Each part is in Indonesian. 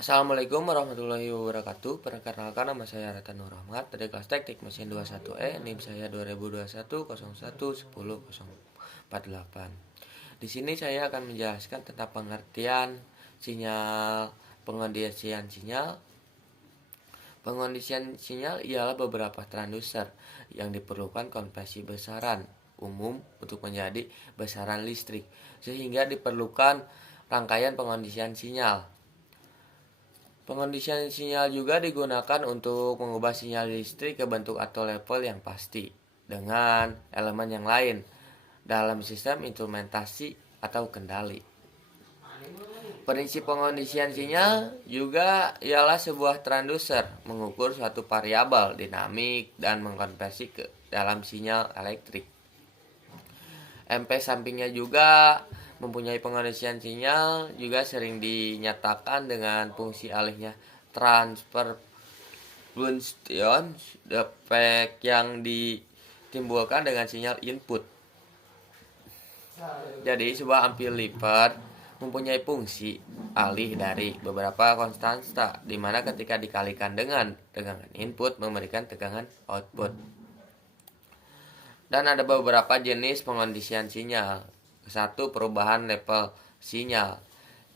Assalamualaikum warahmatullahi wabarakatuh. Perkenalkan, nama saya Ratan Nur Rahmat dari kelas Teknik Mesin 21E, NIM saya 2021 01104048. Di sini saya akan menjelaskan tentang pengertian sinyal, pengondisian sinyal. Pengondisian sinyal ialah beberapa transducer yang diperlukan konversi besaran umum untuk menjadi besaran listrik, sehingga diperlukan rangkaian pengondisian sinyal. Pengondisian sinyal juga digunakan untuk mengubah sinyal listrik ke bentuk atau level yang pasti dengan elemen yang lain dalam sistem instrumentasi atau kendali. Prinsip pengondisian sinyal juga ialah sebuah transducer mengukur suatu variabel dinamik dan mengkonversi ke dalam sinyal elektrik. MP sampingnya juga mempunyai pengondisian sinyal, juga sering dinyatakan dengan fungsi alihnya transfer Brunstone, efek yang ditimbulkan dengan sinyal input. Jadi sebuah amplifier mempunyai fungsi alih dari beberapa konstanta, di mana ketika dikalikan dengan tegangan input memberikan tegangan output. Dan ada beberapa jenis pengondisian sinyal. Satu, perubahan level sinyal,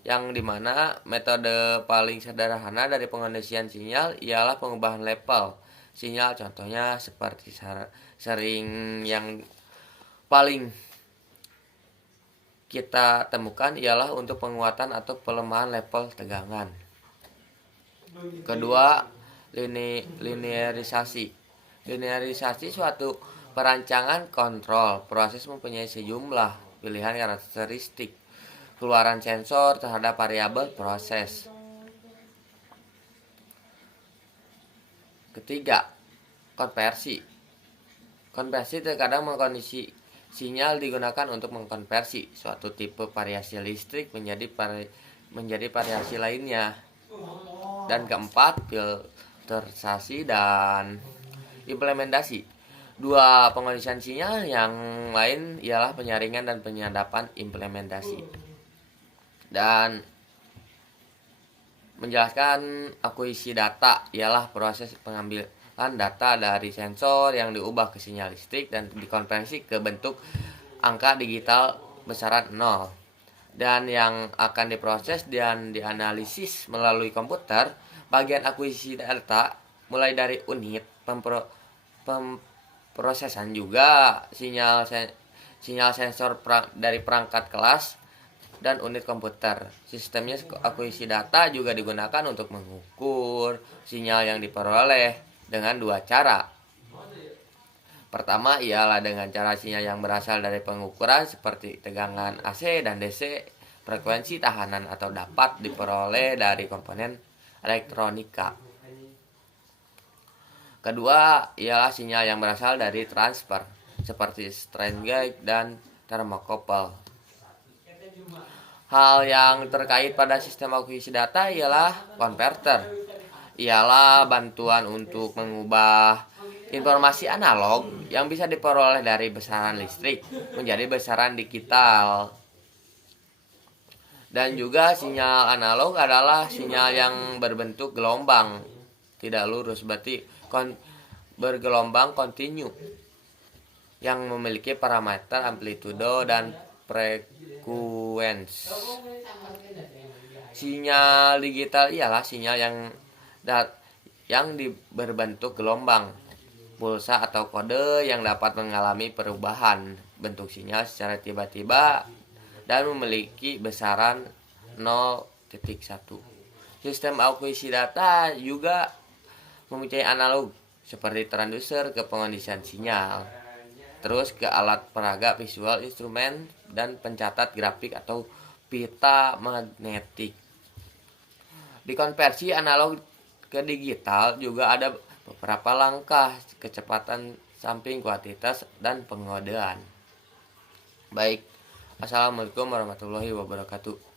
yang dimana metode paling sederhana dari pengondisian sinyal ialah pengubahan level sinyal. Contohnya seperti sering yang paling kita temukan ialah untuk penguatan atau pelemahan level tegangan. Kedua, linearisasi. Linearisasi suatu perancangan kontrol proses mempunyai sejumlah pilihan karakteristik keluaran sensor terhadap variabel proses. Ketiga, konversi. Konversi terkadang mengkondisi sinyal digunakan untuk mengkonversi suatu tipe variasi listrik menjadi variasi lainnya. Dan keempat, filterisasi dan implementasi. Dua pengondisian sinyal yang lain ialah penyaringan dan penyadapan implementasi. Dan menjelaskan akuisisi data ialah proses pengambilan data dari sensor yang diubah ke sinyal listrik dan dikonversi ke bentuk angka digital besaran 0. Dan yang akan diproses dan dianalisis melalui komputer. Bagian akuisisi data mulai dari unit pemprosesan juga sinyal sensor dari perangkat kelas dan unit komputer. Sistemnya akuisisi data juga digunakan untuk mengukur sinyal yang diperoleh dengan dua cara. Pertama ialah dengan cara sinyal yang berasal dari pengukuran seperti tegangan AC dan DC. Frekuensi, tahanan atau dapat diperoleh dari komponen elektronika. Kedua ialah sinyal yang berasal dari transfer seperti strain gauge dan thermocouple. Hal yang terkait pada sistem akuisisi data ialah konverter. Ialah bantuan untuk mengubah informasi analog yang bisa diperoleh dari besaran listrik menjadi besaran digital. Dan juga sinyal analog adalah sinyal yang berbentuk gelombang tidak lurus, berarti bergelombang kontinu yang memiliki parameter amplitudo dan frekuensi. Sinyal digital ialah sinyal yang berbentuk gelombang, pulsa atau kode yang dapat mengalami perubahan bentuk sinyal secara tiba-tiba dan memiliki besaran 0.1. Sistem akuisisi data juga mempunyai analog seperti transducer ke pengondisian sinyal, terus ke alat peraga visual instrumen dan pencatat grafik atau pita magnetik. Dikonversi analog ke digital juga ada beberapa langkah: kecepatan samping, kuantitas, dan pengodean. Baik, assalamualaikum warahmatullahi wabarakatuh.